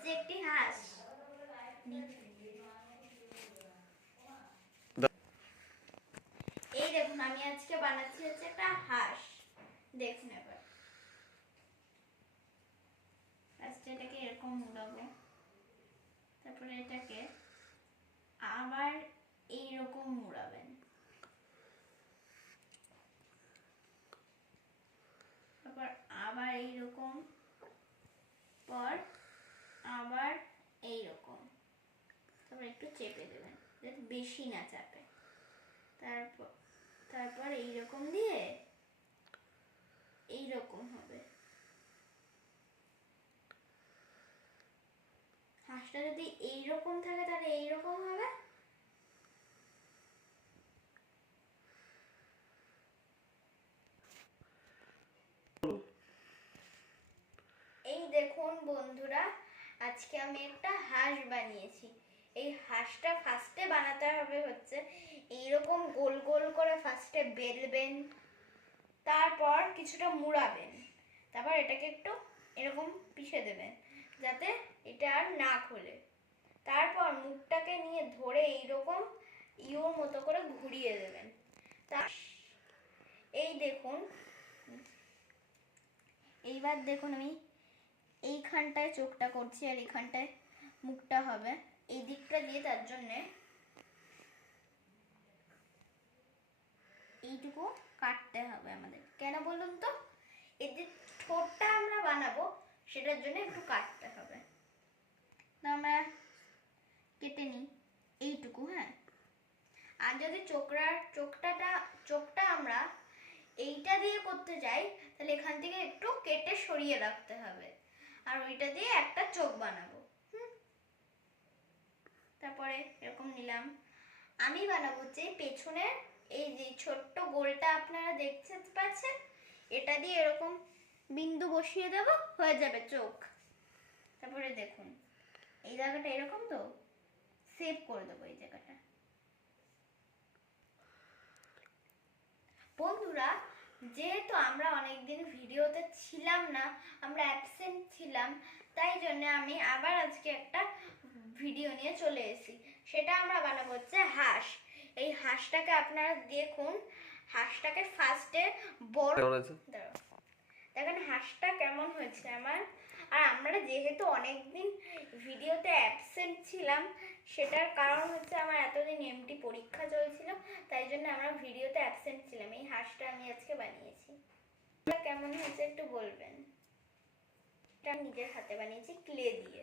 হচ্ছে একটি হাঁস। এই দেখুন আমি আজকে বানাচ্ছি হচ্ছে একটা হাঁস। দেখুন এবার ফার্স্ট এটাকে এরকম মুড়াবো, তারপরে এটাকে আবার এইরকম মুড়াবেন, তারপর আবার এইরকম, পর আবার এইরকম, তারপর একটু চেপে দেবেন যাতে বেশি না চাপে। তারপর এইরকম দিয়ে এইরকম হবে। হাঁসটা যদি এইরকম থাকে তাহলে এইরকম হবে। এই দেখুন বন্ধুরা, আজকে আমি একটা হাঁস বানিয়েছি। এই হাঁসটা ফার্স্টে বানাতে হবে হচ্ছে এইরকম গোল গোল করে ফার্স্টে বেলবেন, তারপর কিছুটা মুড়াবেন, তারপর এটাকে একটু এরকম পিষে দেবেন যাতে এটা আর না খোলে। তারপর মুখটাকে নিয়ে ধরে এইরকম ইউর মতো করে ঘুরিয়ে দেবেন। এই দেখুন, এইবার দেখুন আমি এইখানটায় চোখটা করছি আর এইখানটায় মুখটা হবে। এই দিকটা দিয়ে তার জন্যে এইটুকু কাটতে হবে আমাদের। কেন বলুন তো? এই যে ঠোঁটটা আমরা বানাবো সেটার জন্য একটু কাটতে হবে। আমরা কেটে নিই এইটুকু। হ্যাঁ, আর যদি চোখটা আমরা এইটা দিয়ে করতে যাই তাহলে এখান থেকে একটু কেটে সরিয়ে রাখতে হবে, আর ওইটা দিয়ে একটা চোখ বানাবো। তারপরে এরকম নিলাম। আমি বানাবো যে পেছনের এই যে ছোট্ট গোলটা আপনারা দেখতে পাচ্ছেন, এটা দিয়ে এরকম বিন্দু বসিয়ে দেব, হয়ে যাবে চোখ। তারপরে দেখুন এই জায়গাটা এরকম তো সেভ করে দেবো এই জায়গাটা। বন্ধুরা, যেহেতু আমরা অনেকদিন ভিডিওতে ছিলাম না, আমরা অ্যাবসেন্ট ছিলাম, তাই জন্য আমি আবার আজকে একটা ভিডিও নিয়ে চলে এসেছি। সেটা আমরা বানাবো হচ্ছে হাঁস। এই হাঁসটাকে আপনারা দেখুন, হাঁসটাকে ফার্স্টে বড় দেখেন হাঁসটা কেমন হয়েছে আমার। আর আমরা যেহেতু অনেকদিন ভিডিওতে অ্যাবসেন্ট ছিলাম, সেটার কারণ হচ্ছে আমার এতদিন এমটি পরীক্ষা চলছিল, তাই জন্য আমরা ভিডিওতে অ্যাবসেন্ট ছিলাম। এই হাঁসটা আমি আজকে বানিয়েছি। কেমন হয়েছে একটু বলবেন। এটা নিজের হাতে বানিয়েছি ক্লে দিয়ে।